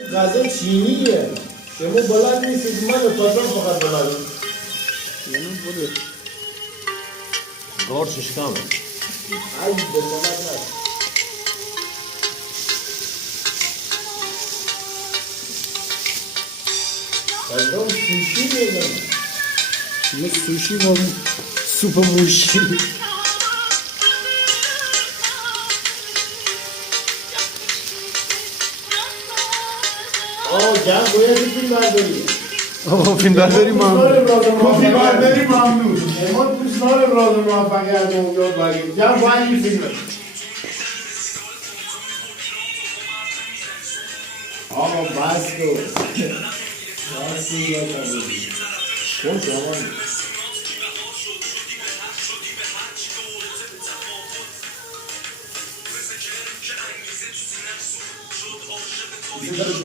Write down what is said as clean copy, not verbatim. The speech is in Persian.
غذا چینیه شما بلد نیستید من پاتون فقط بلدم یعنی بوده قارچش کمه ای بسامت هست غذا سوشی میگم یه سوشی با سوپ موشی جمع باید فیلم برداری آقا فیلم برداری فیلم برداری ممنون اما دوستان راز موفقیت امیدوار برید جمع باید این فیلم آقا بس کن بس کن یا تبودی کن شما